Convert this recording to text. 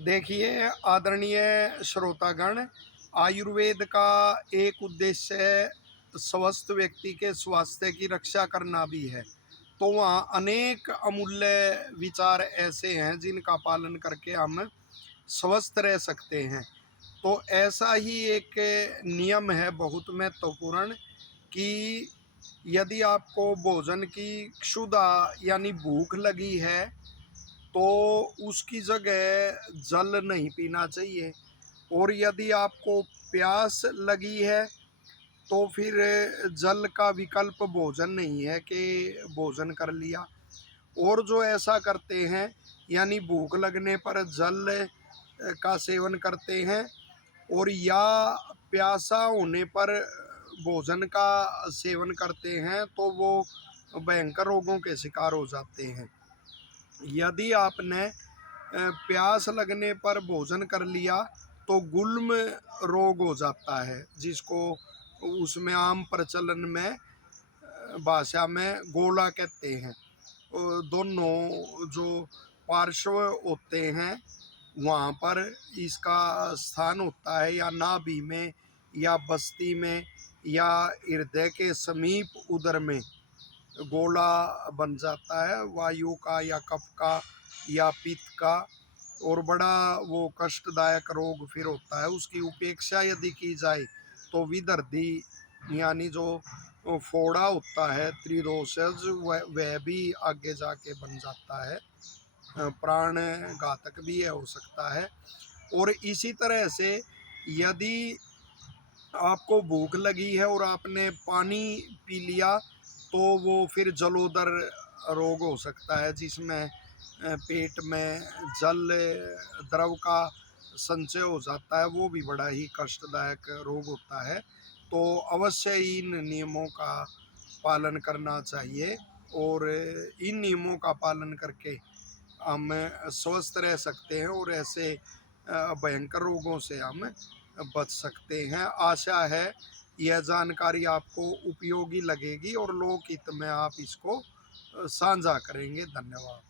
देखिए आदरणीय श्रोतागण, आयुर्वेद का एक उद्देश्य स्वस्थ व्यक्ति के स्वास्थ्य की रक्षा करना भी है। तो वहाँ अनेक अमूल्य विचार ऐसे हैं जिनका पालन करके हम स्वस्थ रह सकते हैं। तो ऐसा ही एक नियम है बहुत महत्वपूर्ण कि यदि आपको भोजन की क्षुधा यानी भूख लगी है तो उसकी जगह जल नहीं पीना चाहिए। और यदि आपको प्यास लगी है तो फिर जल का विकल्प भोजन नहीं है कि भोजन कर लिया। और जो ऐसा करते हैं यानी भूख लगने पर जल का सेवन करते हैं और या प्यासा होने पर भोजन का सेवन करते हैं तो वो भयंकर रोगों के शिकार हो जाते हैं। यदि आपने प्यास लगने पर भोजन कर लिया तो गुल्म रोग हो जाता है, जिसको उसमें आम प्रचलन में भाषा में गोला कहते हैं। दोनों जो पार्श्व होते हैं वहाँ पर इसका स्थान होता है, या नाभि में या बस्ती में या हृदय के समीप उदर में गोला बन जाता है वायु का या कफ का या पित्त का। और बड़ा वो कष्टदायक रोग फिर होता है। उसकी उपेक्षा यदि की जाए तो विदर्दी यानी जो फोड़ा होता है त्रिदोषज वह भी आगे जाके बन जाता है, प्राण घातक भी हो सकता है। और इसी तरह से यदि आपको भूख लगी है और आपने पानी पी लिया तो वो फिर जलोदर रोग हो सकता है, जिसमें पेट में जल द्रव का संचय हो जाता है। वो भी बड़ा ही कष्टदायक रोग होता है। तो अवश्य इन नियमों का पालन करना चाहिए और इन नियमों का पालन करके हम स्वस्थ रह सकते हैं और ऐसे भयंकर रोगों से हम बच सकते हैं। आशा है यह जानकारी आपको उपयोगी लगेगी और लोकहित में आप इसको साझा करेंगे। धन्यवाद।